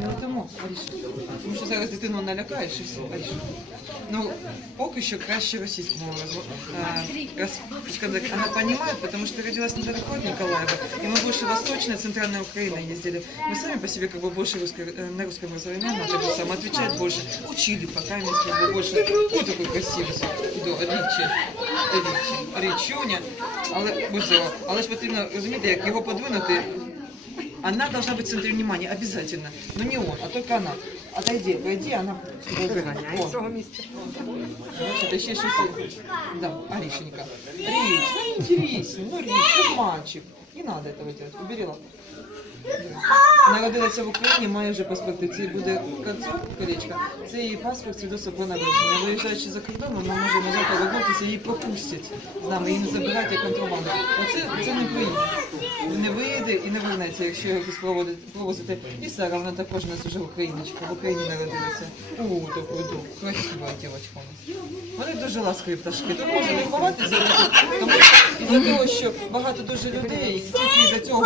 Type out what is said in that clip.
Не летимо, Аріша. Тому що зараз дитину налякаєш і все, Аріша. Ну, поки що краще російську мову рассказать. Она понимает, потому что родилась недалеко от Николаева, и мы больше восточная, центральная Украина ездили. Мы сами по себе как бы больше русско, э, на русском разговариваем, как бы сам отвечает больше. Учили пока, мы как бы больше. Ой, такой красивый. Іду, Річі, Річі, Річуня. Але, можливо, але ж потрібно розуміти, як його подвинути, она должна быть в центре внимания, обязательно. Но не он, а только она. Отойди, пойди, она... Виганяє О, з цього місця. Значит, еще щось... Да, Аришенька. Рич, ну интересно, ну Рич, ну мальчик. Не надо этого делать, убери лапу. Народилася в Україні, має вже паспорт. Це буде кольцо, колечко. Це її паспорт свідоцтво про народження. Виїжджаючи за кордон, вона може назад повернутися, її пропустять з нами, її не забирають як контрабанду. Оце це не поїде. Не і не вернеться, якщо якось провозити. І Сара, вона також у нас вже україночка, в Україні народилася. О, таку. Красива дівчинка у нас. Вони дуже ласкаві пташки. Тут можна не ховатися, тому того, що багато дуже людей, і тільки із-за цього